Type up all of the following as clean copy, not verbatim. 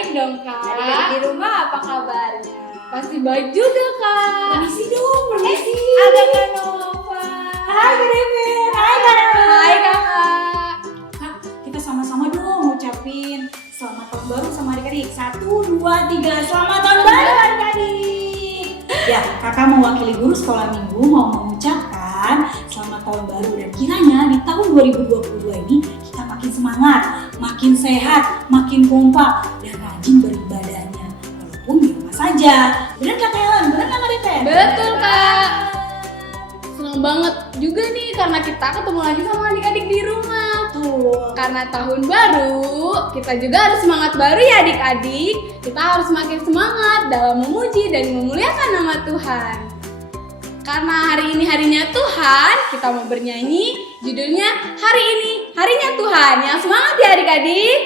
Baik dong Kak. Adik-adik di rumah apa kabarnya? Pasti baik juga Kak. Permisi dong, permisi. Ada Kak Nova. Hai Kak Devin, hai Kak. Hai Kakak. Kak, kita sama-sama dong ngucapin selamat tahun baru sama adik-adik. 1, 2, 3, selamat tahun baru adik-adik. Ya, kakak mewakili guru sekolah minggu mau mengucapkan selamat tahun baru. Dan kiranya di tahun 2022 ini kita makin semangat, makin sehat, makin kompak, dan rajin beribadahnya. Walaupun di rumah saja. Bener Kak Ellen? Bener Kak Devin? Betul Kak. Senang banget juga nih karena kita ketemu lagi sama adik-adik di rumah. Tuh. Karena tahun baru, kita juga harus semangat baru ya adik-adik. Kita harus makin semangat dalam memuji dan memuliakan nama Tuhan. Karena hari ini harinya Tuhan, kita mau bernyanyi judulnya Hari Ini Harinya Tuhan. Yang semangat ya adik-adik.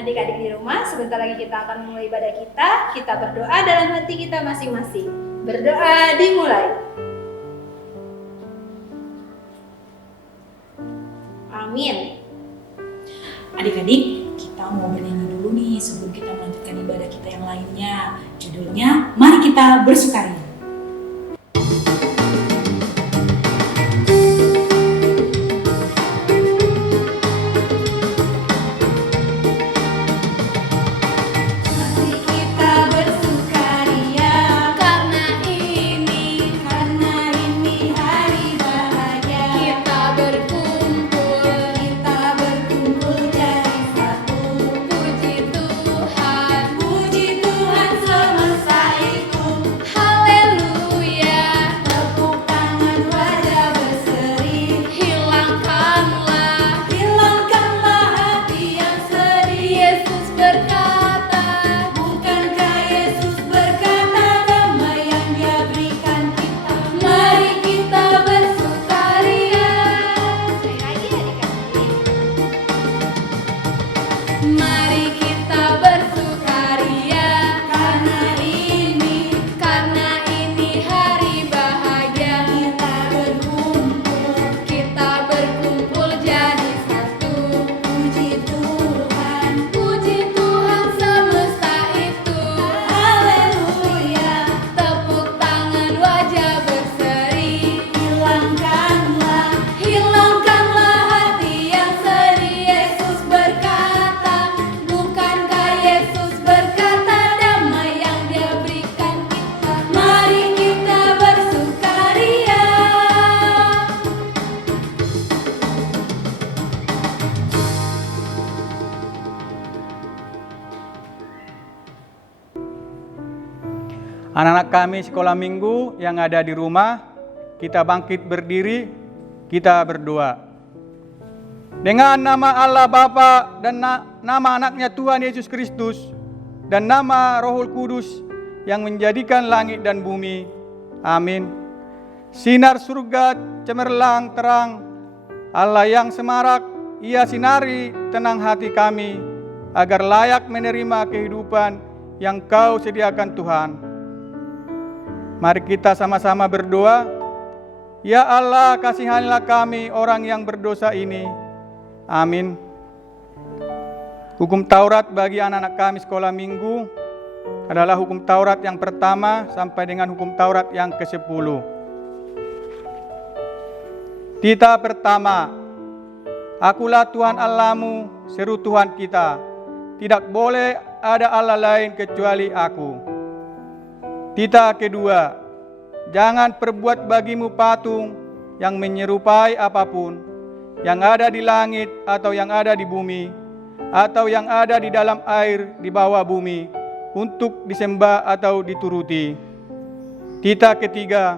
Adik-adik di rumah, sebentar lagi kita akan memulai ibadah kita. Kita berdoa dalam hati kita masing-masing. Berdoa dimulai. Amin. Adik-adik, kita mau bernyanyi dulu nih sebelum kita melanjutkan ibadah kita yang lainnya. Judulnya, mari kita bersukaria. Anak-anak kami sekolah minggu yang ada di rumah, kita bangkit berdiri, kita berdoa. Dengan nama Allah Bapa dan nama anaknya Tuhan Yesus Kristus dan nama Roh Kudus yang menjadikan langit dan bumi. Amin. Sinar surga cemerlang terang, Allah yang semarak, Ia sinari tenang hati kami, agar layak menerima kehidupan yang Kau sediakan Tuhan. Mari kita sama-sama berdoa. Ya Allah, kasihanilah kami orang yang berdosa ini. Amin. Hukum Taurat bagi anak-anak kami sekolah minggu adalah hukum Taurat yang pertama sampai dengan hukum Taurat yang ke-10. Tita pertama, Akulah Tuhan Allahmu, seru Tuhan kita. Tidak boleh ada Allah lain kecuali Aku. Tita kedua, jangan perbuat bagimu patung yang menyerupai apapun, yang ada di langit atau yang ada di bumi, atau yang ada di dalam air di bawah bumi, untuk disembah atau dituruti. Tita ketiga,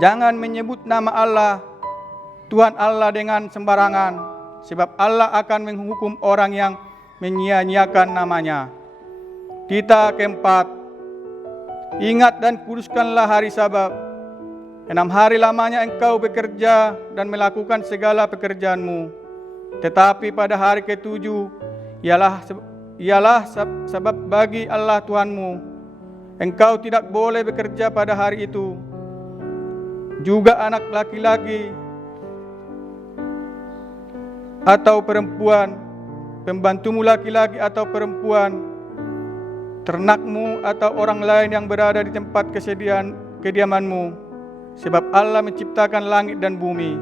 jangan menyebut nama Allah, Tuhan Allah dengan sembarangan, sebab Allah akan menghukum orang yang menyia-nyiakan namanya. Tita keempat, ingat dan kuduskanlah hari Sabat. 6 hari lamanya engkau bekerja dan melakukan segala pekerjaanmu. Tetapi pada hari ke-7 ialah sebab bagi Allah Tuhanmu. Engkau tidak boleh bekerja pada hari itu. Juga anak laki-laki atau perempuan, pembantumu laki-laki atau perempuan, ternakmu atau orang lain yang berada di tempat kediamanmu, sebab Allah menciptakan langit dan bumi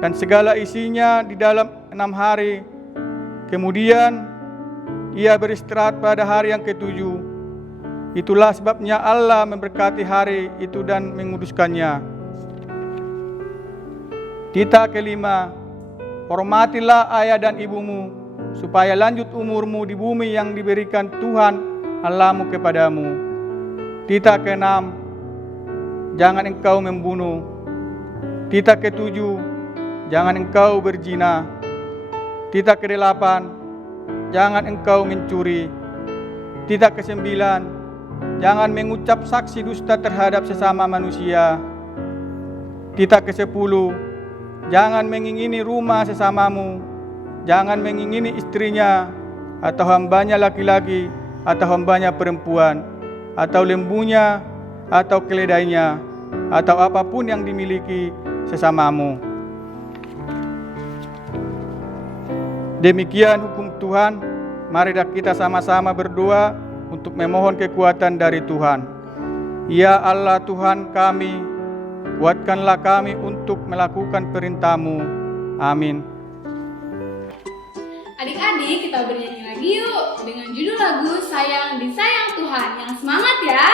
dan segala isinya di dalam 6 hari. Kemudian Ia beristirahat pada hari yang ke-7. Itulah sebabnya Allah memberkati hari itu dan menguduskannya. Tita kelima, hormatilah ayah dan ibumu, supaya lanjut umurmu di bumi yang diberikan Tuhan Allahmu kepadamu. Tita keenam, jangan engkau membunuh. Tita ketujuh, jangan engkau berzina. Tita kedelapan, jangan engkau mencuri. Tita kesembilan, jangan mengucap saksi dusta terhadap sesama manusia. Tita kesepuluh, jangan mengingini rumah sesamamu. Jangan mengingini istrinya, atau hambanya laki-laki, atau hambanya perempuan, atau lembunya, atau keledainya, atau apapun yang dimiliki sesamamu. Demikian hukum Tuhan. Mari kita sama-sama berdoa untuk memohon kekuatan dari Tuhan. Ya Allah Tuhan kami, kuatkanlah kami untuk melakukan perintah-Mu. Amin. Adik-adik, kita bernyanyi lagi yuk dengan judul lagu Sayang Disayang Tuhan. Yang semangat ya!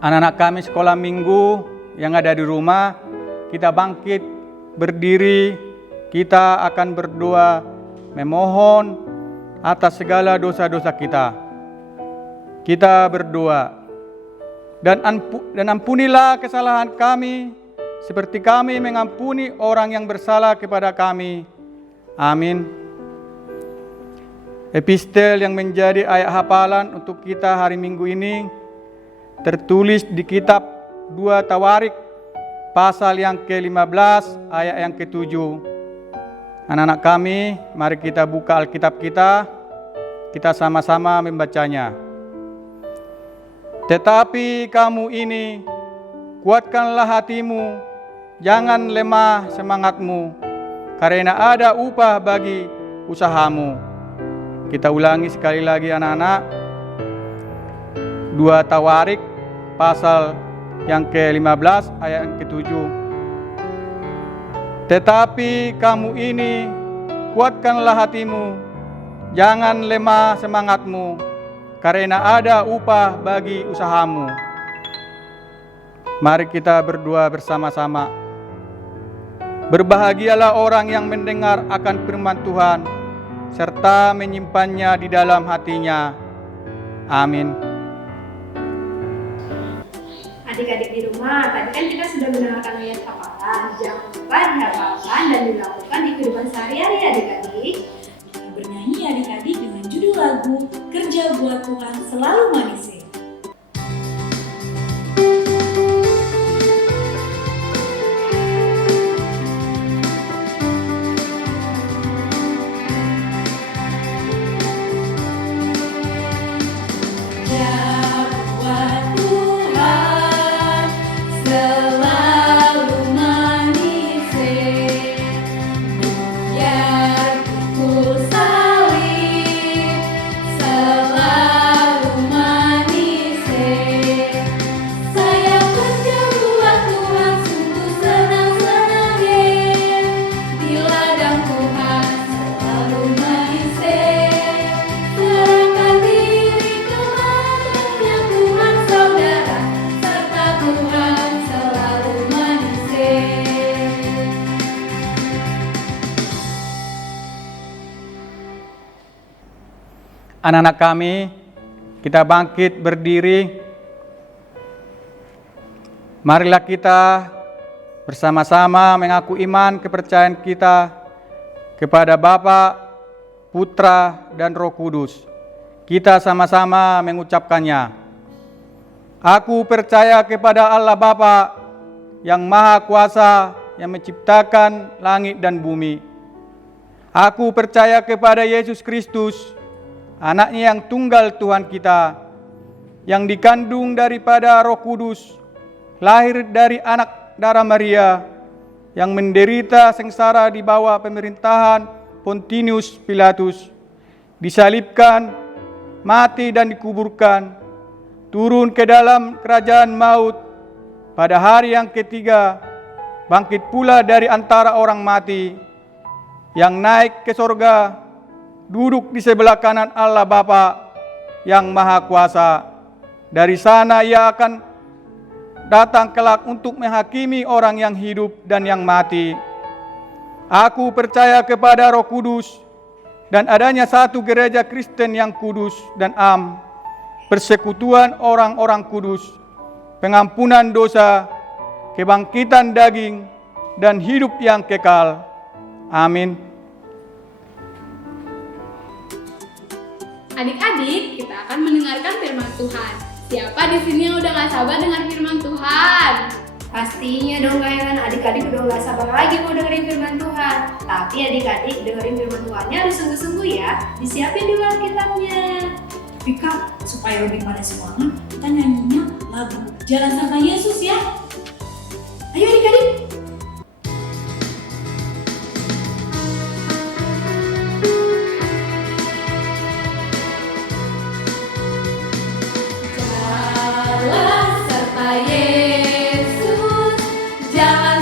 Anak-anak kami sekolah minggu yang ada di rumah, kita bangkit, berdiri, kita akan berdoa, memohon atas segala dosa-dosa kita. Kita berdoa. Dan ampunilah kesalahan kami, seperti kami mengampuni orang yang bersalah kepada kami. Amin. Epistel yang menjadi ayat hafalan untuk kita hari Minggu ini tertulis di kitab 2 Tawarik pasal yang ke-15 ayat yang ke-7. Anak-anak kami, mari kita buka Alkitab kita sama-sama membacanya. Tetapi kamu ini, kuatkanlah hatimu, jangan lemah semangatmu, karena ada upah bagi usahamu. Kita ulangi sekali lagi anak-anak. 2 Tawarik pasal yang ke-15 ayat yang ke-7. Tetapi kamu ini, kuatkanlah hatimu, jangan lemah semangatmu, karena ada upah bagi usahamu. Mari kita berdoa bersama-sama. Berbahagialah orang yang mendengar akan firman Tuhan, serta menyimpannya di dalam hatinya. Amin. Adik-adik di rumah, tadi kan kita sudah mendengarkan ayat hafalan. Jangan lupa dihafalkan dan dilakukan di kehidupan sehari-hari adik-adik. Kita bernyanyi adik-adik dengan judul lagu Kerja Buat Tuhan Selalu Manis. Anak-anak kami, kita bangkit berdiri. Marilah kita bersama-sama mengaku iman kepercayaan kita kepada Bapa, Putra, dan Roh Kudus. Kita sama-sama mengucapkannya. Aku percaya kepada Allah Bapa yang Maha Kuasa yang menciptakan langit dan bumi. Aku percaya kepada Yesus Kristus, Anaknya yang tunggal Tuhan kita, yang dikandung daripada Roh Kudus, lahir dari anak darah Maria, yang menderita sengsara di bawah pemerintahan Pontius Pilatus, disalibkan, mati dan dikuburkan, turun ke dalam kerajaan maut, pada hari yang ketiga, bangkit pula dari antara orang mati, yang naik ke sorga, duduk di sebelah kanan Allah Bapa yang Maha Kuasa. Dari sana Ia akan datang kelak untuk menghakimi orang yang hidup dan yang mati. Aku percaya kepada Roh Kudus dan adanya satu gereja Kristen yang kudus dan am, persekutuan orang-orang kudus, pengampunan dosa, kebangkitan daging, dan hidup yang kekal. Amin. Adik-adik, kita akan mendengarkan firman Tuhan. Siapa di sini yang udah gak sabar dengar firman Tuhan? Pastinya dong kan, adik-adik udah gak sabar lagi mau dengerin firman Tuhan. Tapi adik-adik dengerin firman Tuhannya harus sungguh-sungguh ya. Disiapin dulu Alkitabnya. Tapi Kak, supaya lebih pada semangat, kita nyanyinya lagu Jalan Sama Yesus ya. Ayo adik-adik. Jalan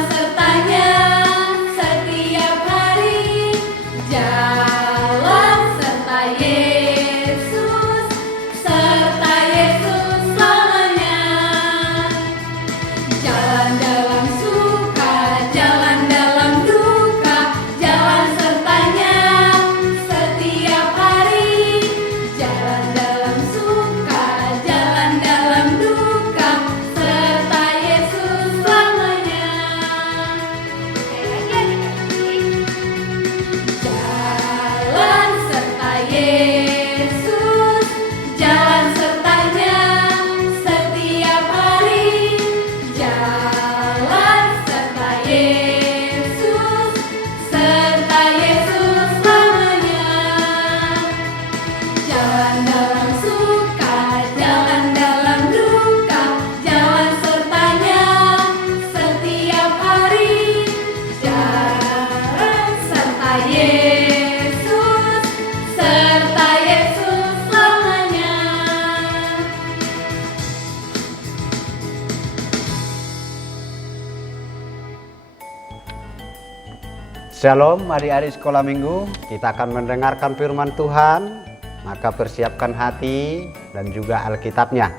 Shalom adik-adik sekolah minggu, kita akan mendengarkan firman Tuhan, maka persiapkan hati dan juga Alkitabnya.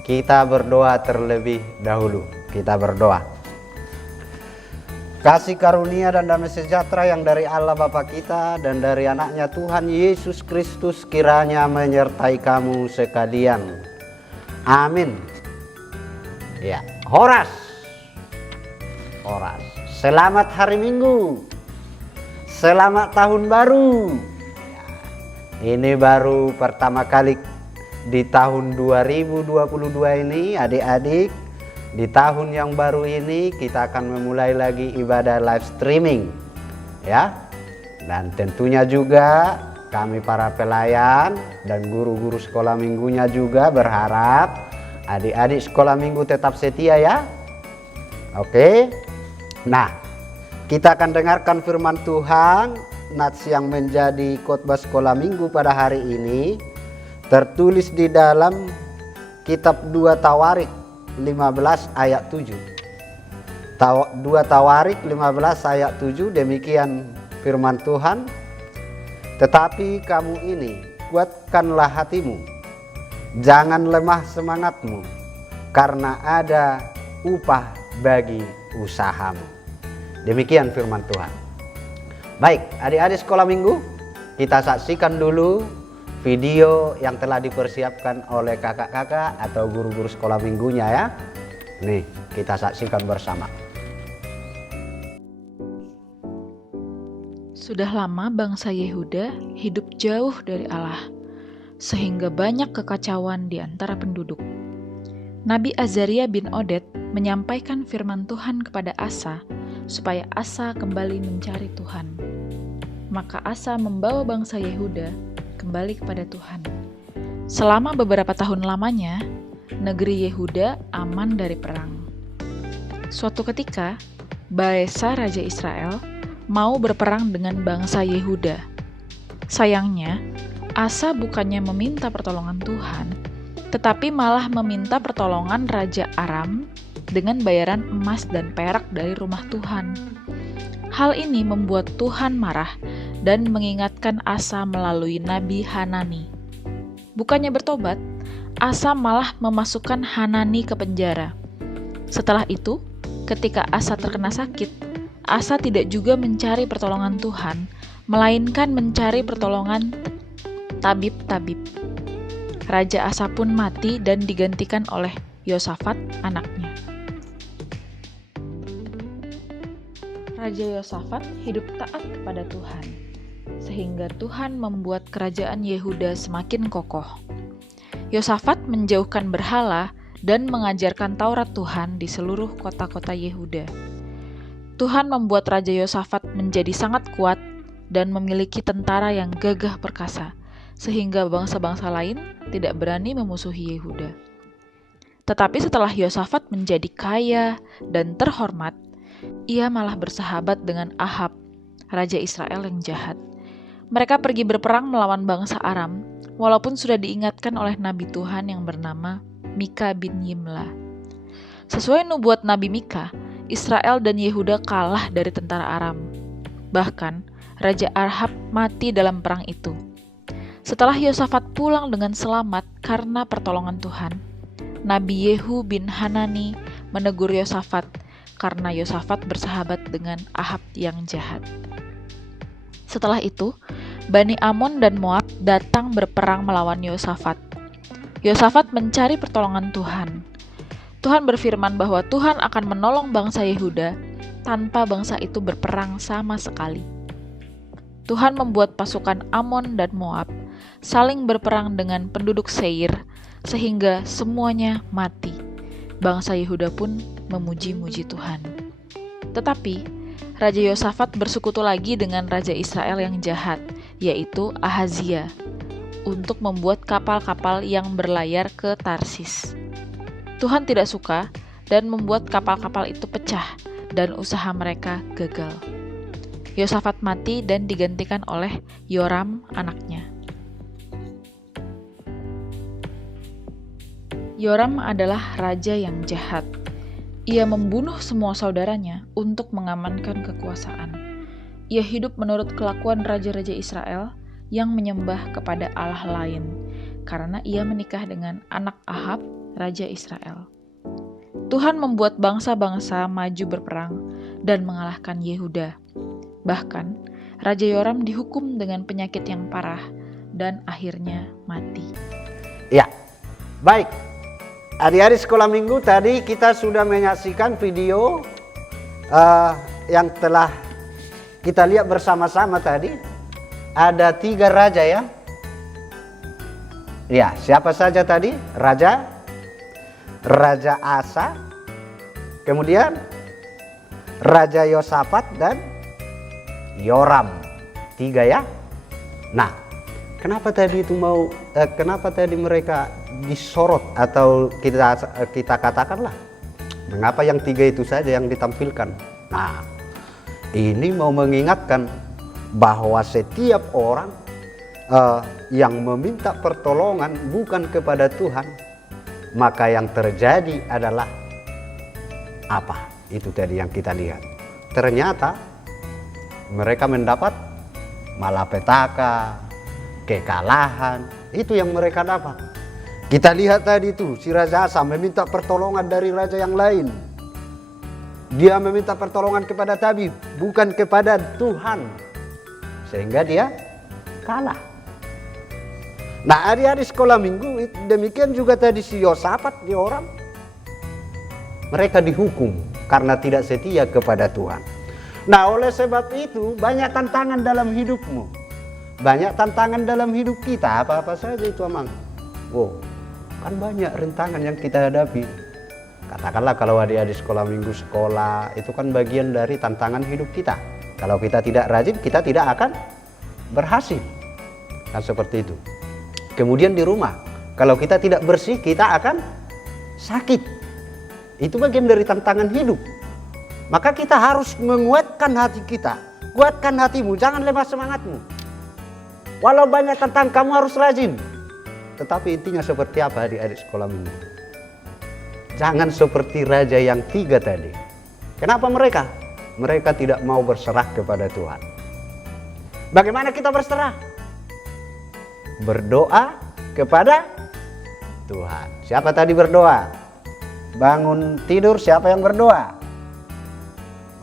Kita berdoa terlebih dahulu, kita berdoa. Kasih karunia dan damai sejahtera yang dari Allah Bapa kita dan dari anaknya Tuhan Yesus Kristus kiranya menyertai kamu sekalian. Amin. Ya, Horas. Selamat hari Minggu. Selamat tahun baru. Ya, ini baru pertama kali di tahun 2022 ini adik-adik. Di tahun yang baru ini kita akan memulai lagi ibadah live streaming, ya. Dan tentunya juga kami para pelayan dan guru-guru sekolah minggunya juga berharap adik-adik sekolah minggu tetap setia ya. Oke. Nah, kita akan dengarkan firman Tuhan. Nats yang menjadi khotbah sekolah minggu pada hari ini tertulis di dalam kitab 2 Tawarik 15 ayat 7. 2 Tawarik 15 ayat 7, demikian firman Tuhan. Tetapi kamu ini, kuatkanlah hatimu, jangan lemah semangatmu, karena ada upah bagi usahamu. Demikian firman Tuhan. Baik, adik-adik sekolah minggu, kita saksikan dulu video yang telah dipersiapkan oleh kakak-kakak atau guru-guru sekolah minggunya ya. Nih, kita saksikan bersama. Sudah lama bangsa Yehuda hidup jauh dari Allah, sehingga banyak kekacauan di antara penduduk. Nabi Azaria bin Oded menyampaikan firman Tuhan kepada Asa, supaya Asa kembali mencari Tuhan. Maka Asa membawa bangsa Yehuda kembali kepada Tuhan. Selama beberapa tahun lamanya, negeri Yehuda aman dari perang. Suatu ketika, Baesa Raja Israel mau berperang dengan bangsa Yehuda. Sayangnya, Asa bukannya meminta pertolongan Tuhan, tetapi malah meminta pertolongan Raja Aram dengan bayaran emas dan perak dari rumah Tuhan. Hal ini membuat Tuhan marah dan mengingatkan Asa melalui Nabi Hanani. Bukannya bertobat, Asa malah memasukkan Hanani ke penjara. Setelah itu, ketika Asa terkena sakit, Asa tidak juga mencari pertolongan Tuhan, melainkan mencari pertolongan tabib-tabib. Raja Asa pun mati dan digantikan oleh Yosafat anaknya. Raja Yosafat hidup taat kepada Tuhan, sehingga Tuhan membuat kerajaan Yehuda semakin kokoh. Yosafat menjauhkan berhala dan mengajarkan Taurat Tuhan di seluruh kota-kota Yehuda. Tuhan membuat Raja Yosafat menjadi sangat kuat dan memiliki tentara yang gagah perkasa, sehingga bangsa-bangsa lain tidak berani memusuhi Yehuda. Tetapi setelah Yosafat menjadi kaya dan terhormat, ia malah bersahabat dengan Ahab, Raja Israel yang jahat. Mereka pergi berperang melawan bangsa Aram, walaupun sudah diingatkan oleh Nabi Tuhan yang bernama Mika bin Yimla. Sesuai nubuat Nabi Mika, Israel dan Yehuda kalah dari tentara Aram. Bahkan, Raja Ahab mati dalam perang itu. Setelah Yosafat pulang dengan selamat karena pertolongan Tuhan, Nabi Yehu bin Hanani menegur Yosafat karena Yosafat bersahabat dengan Ahab yang jahat. Setelah itu, Bani Amon dan Moab datang berperang melawan Yosafat. Yosafat mencari pertolongan Tuhan. Tuhan berfirman bahwa Tuhan akan menolong bangsa Yehuda tanpa bangsa itu berperang sama sekali. Tuhan membuat pasukan Amon dan Moab saling berperang dengan penduduk Seir, sehingga semuanya mati. Bangsa Yehuda pun memuji-muji Tuhan. Tetapi, Raja Yosafat bersekutu lagi dengan Raja Israel yang jahat, yaitu Ahazia, untuk membuat kapal-kapal yang berlayar ke Tarsis. Tuhan tidak suka dan membuat kapal-kapal itu pecah dan usaha mereka gagal. Yosafat mati dan digantikan oleh Yoram anaknya. Yoram adalah raja yang jahat. Ia membunuh semua saudaranya untuk mengamankan kekuasaan. ia hidup menurut kelakuan raja-raja Israel yang menyembah kepada Allah lain, karena ia menikah dengan anak Ahab, raja Israel. Tuhan membuat bangsa-bangsa maju berperang dan mengalahkan Yehuda. Bahkan, Raja Yoram dihukum dengan penyakit yang parah dan akhirnya mati. Ya, baik. Adik-adik sekolah minggu, tadi kita sudah menyaksikan video yang telah kita lihat bersama-sama tadi. Ada 3 raja ya. Ya, siapa saja tadi? Raja Asa, kemudian Raja Yosafat dan Yoram. 3 ya. Nah, kenapa tadi mereka disorot atau kita katakanlah, mengapa yang 3 itu saja yang ditampilkan? Nah, ini mau mengingatkan bahwa setiap orang yang meminta pertolongan bukan kepada Tuhan, maka yang terjadi adalah apa? Itu tadi yang kita lihat. Ternyata mereka mendapat malapetaka, kekalahan. Itu yang mereka dapat. Kita lihat tadi itu, si Raja Asa meminta pertolongan dari raja yang lain. Dia meminta pertolongan kepada tabib, bukan kepada Tuhan. Sehingga dia kalah. Nah, adik-adik sekolah minggu, demikian juga tadi si Yosafat, Yoram. Mereka dihukum karena tidak setia kepada Tuhan. Nah, oleh sebab itu banyak tantangan dalam hidupmu. Banyak tantangan dalam hidup kita, apa-apa saja itu Amang. Wow, kan banyak rintangan yang kita hadapi. Katakanlah kalau adik-adik sekolah minggu sekolah, itu kan bagian dari tantangan hidup kita. Kalau kita tidak rajin, kita tidak akan berhasil. Kan seperti itu. Kemudian di rumah, kalau kita tidak bersih, kita akan sakit. Itu bagian dari tantangan hidup. Maka kita harus menguatkan hati kita. Kuatkan hatimu, jangan lemah semangatmu. Walau banyak tantangan, kamu harus rajin. Tetapi intinya seperti apa adik-adik sekolah minggu? Jangan seperti raja yang 3 tadi. Kenapa mereka? Mereka tidak mau berserah kepada Tuhan. Bagaimana kita berserah? Berdoa kepada Tuhan. Siapa tadi berdoa? Bangun tidur, siapa yang berdoa?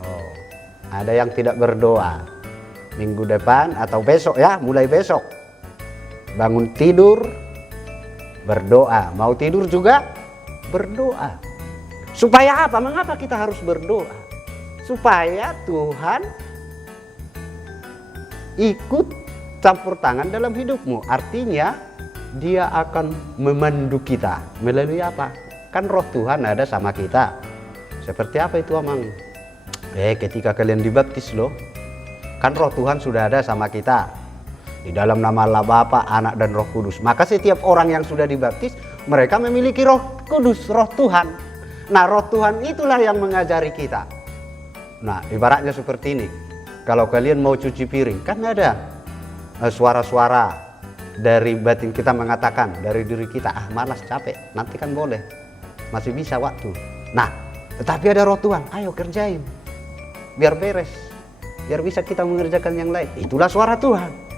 Oh, ada yang tidak berdoa. Minggu depan atau besok ya, mulai besok. Bangun tidur, berdoa. Mau tidur juga berdoa. Supaya apa? Mengapa kita harus berdoa? Supaya Tuhan ikut campur tangan dalam hidupmu. Artinya dia akan memandu kita. Melalui apa? Kan roh Tuhan ada sama kita. Seperti apa itu Amang? Ketika kalian dibaptis loh, kan roh Tuhan sudah ada sama kita. Di dalam nama Allah Bapa, Anak dan Roh Kudus. Maka setiap orang yang sudah dibaptis, mereka memiliki Roh Kudus, Roh Tuhan. Nah, Roh Tuhan itulah yang mengajari kita. Nah, ibaratnya seperti ini. Kalau kalian mau cuci piring, kan ada suara-suara dari batin kita mengatakan, dari diri kita, malas, capek, nanti kan boleh, masih bisa waktu. Nah, tetapi ada roh Tuhan, ayo kerjain, biar beres, biar bisa kita mengerjakan yang lain. Itulah suara Tuhan.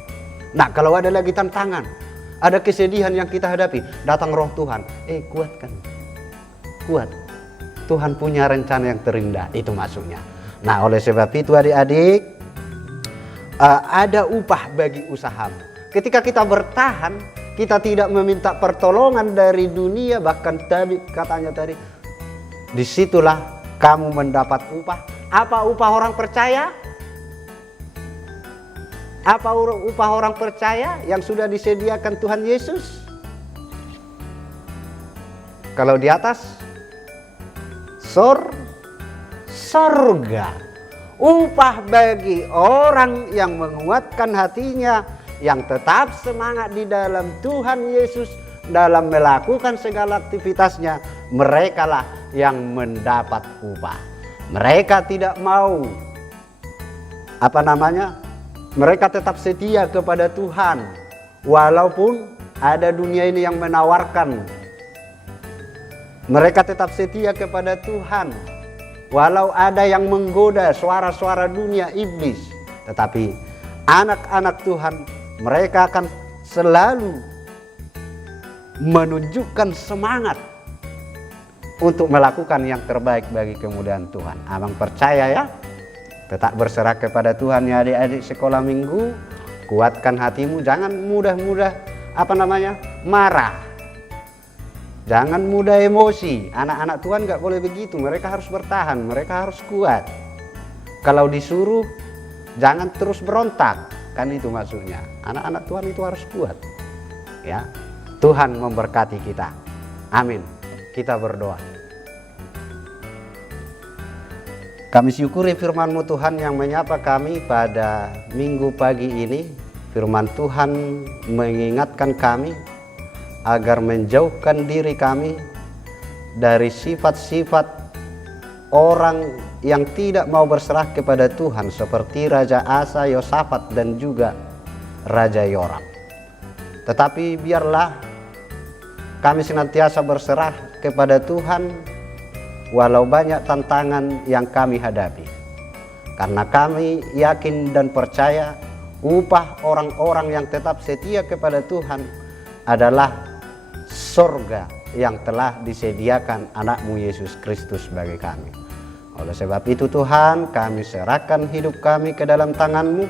Nah, kalau ada lagi tantangan, ada kesedihan yang kita hadapi, datang roh Tuhan, kuatkan, kuat. Tuhan punya rencana yang terindah, itu maksudnya. Nah, oleh sebab itu adik-adik, ada upah bagi usahamu. Ketika kita bertahan, kita tidak meminta pertolongan dari dunia, bahkan tadi katanya tadi, disitulah kamu mendapat upah. Apa upah orang percaya? Apa upah orang percaya yang sudah disediakan Tuhan Yesus? Kalau di atas, sorga. Upah bagi orang yang menguatkan hatinya, yang tetap semangat di dalam Tuhan Yesus, dalam melakukan segala aktivitasnya, merekalah yang mendapat upah. Mereka tidak mau, mereka tetap setia kepada Tuhan, walaupun ada dunia ini yang menawarkan. Mereka tetap setia kepada Tuhan, walau ada yang menggoda, suara-suara dunia iblis. Tetapi anak-anak Tuhan, mereka akan selalu menunjukkan semangat untuk melakukan yang terbaik bagi kemuliaan Tuhan. Abang percaya ya? Tetap berserah kepada Tuhan ya adik-adik sekolah minggu. Kuatkan hatimu, jangan mudah-mudah marah. Jangan mudah emosi. Anak-anak Tuhan gak boleh begitu. Mereka harus bertahan, mereka harus kuat. Kalau disuruh, jangan terus berontak. Kan itu maksudnya. Anak-anak Tuhan itu harus kuat. Ya, Tuhan memberkati kita. Amin. Kita berdoa. Kami syukuri firman-Mu Tuhan yang menyapa kami pada minggu pagi ini. Firman Tuhan mengingatkan kami agar menjauhkan diri kami dari sifat-sifat orang yang tidak mau berserah kepada Tuhan seperti Raja Asa, Yosafat dan juga Raja Yoram. Tetapi biarlah kami senantiasa berserah kepada Tuhan walau banyak tantangan yang kami hadapi. Karena kami yakin dan percaya upah orang-orang yang tetap setia kepada Tuhan adalah surga yang telah disediakan anak-Mu Yesus Kristus bagi kami. Oleh sebab itu Tuhan, kami serahkan hidup kami ke dalam tangan-Mu.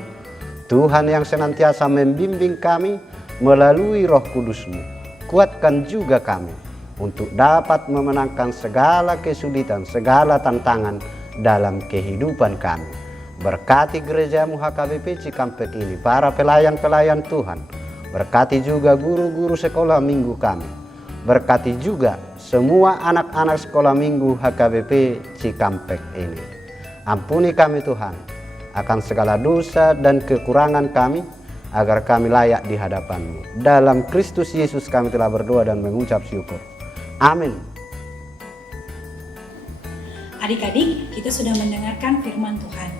Tuhan yang senantiasa membimbing kami melalui Roh Kudus-Mu. Kuatkan juga kami untuk dapat memenangkan segala kesulitan, segala tantangan dalam kehidupan kami. Berkati gereja-Mu HKBP Cikampek ini, para pelayan-pelayan Tuhan. Berkati juga guru-guru sekolah minggu kami. Berkati juga semua anak-anak sekolah minggu HKBP Cikampek ini. Ampuni kami Tuhan akan segala dosa dan kekurangan kami, agar kami layak di hadapan-Mu. Dalam Kristus Yesus kami telah berdoa dan mengucap syukur. Amin. Adik-adik, kita sudah mendengarkan firman Tuhan.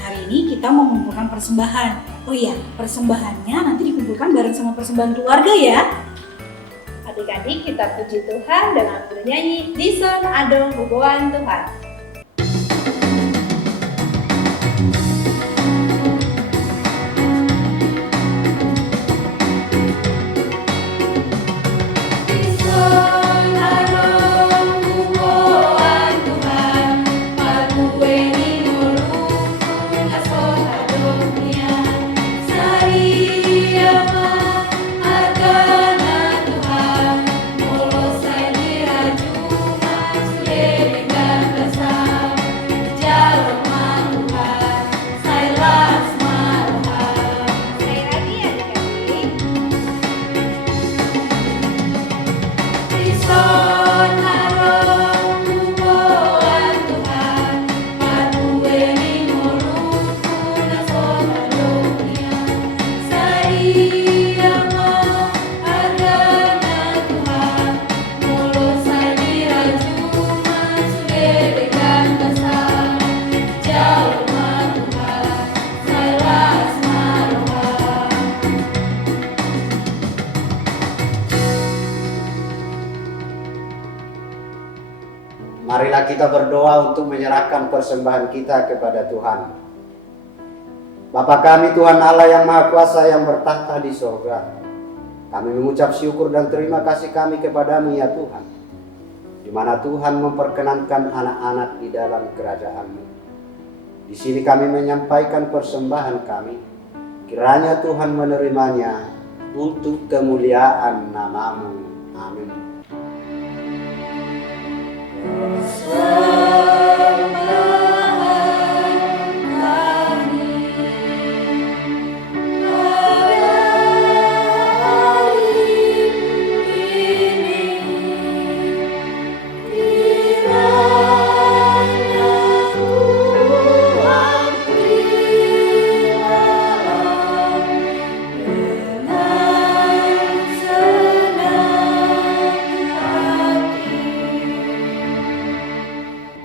Hari ini kita mau mengumpulkan persembahan. Oh iya, persembahannya nanti dikumpulkan bareng sama persembahan keluarga ya. Adik-adik, kita puji Tuhan dengan bernyanyi Dison Adong Bubuan Tuhan. Marilah kita berdoa untuk menyerahkan persembahan kita kepada Tuhan. Bapa kami Tuhan Allah yang Maha Kuasa yang bertahta di sorga, kami mengucap syukur dan terima kasih kami kepadamu ya Tuhan, di mana Tuhan memperkenankan anak-anak di dalam kerajaan-Mu. Di sini kami menyampaikan persembahan kami, kiranya Tuhan menerimanya untuk kemuliaan nama-Mu. Amin.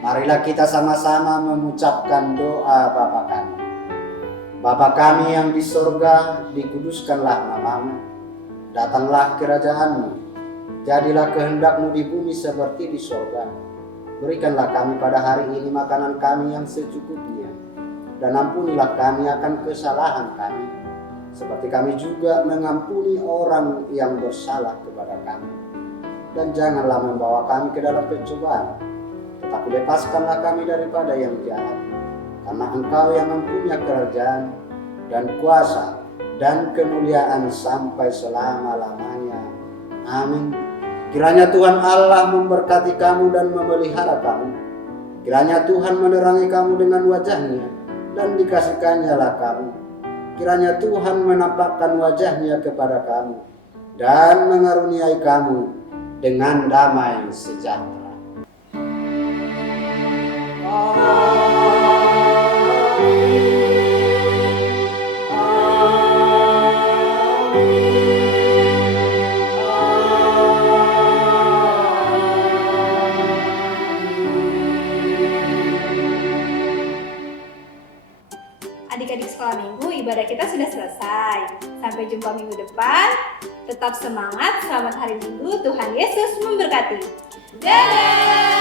Marilah kita sama-sama mengucapkan doa Bapa kami. Bapa kami yang di surga, dikuduskanlah nama-Mu. Datanglah kerajaan-Mu. Jadilah kehendak-Mu di bumi seperti di surga. Berikanlah kami pada hari ini makanan kami yang secukupnya. dan ampunilah kami akan kesalahan kami, seperti kami juga mengampuni orang yang bersalah kepada kami. Dan janganlah membawa kami ke dalam pencobaan, tetapi lepaskanlah kami daripada yang jahat. Karena Engkau yang mempunyai kerajaan dan kuasa dan kemuliaan sampai selama-lamanya. Amin. Kiranya Tuhan Allah memberkati kamu dan memelihara kamu. Kiranya Tuhan menerangi kamu dengan wajah-Nya dan dikasihkan-Nyalah kamu. Kiranya Tuhan menampakkan wajah-Nya kepada kamu dan mengaruniai kamu dengan damai sejahtera. Adik-adik sekolah minggu, ibadah kita sudah selesai. Sampai jumpa minggu depan. Tetap semangat, selamat hari Minggu, Tuhan Yesus memberkati. Dadah!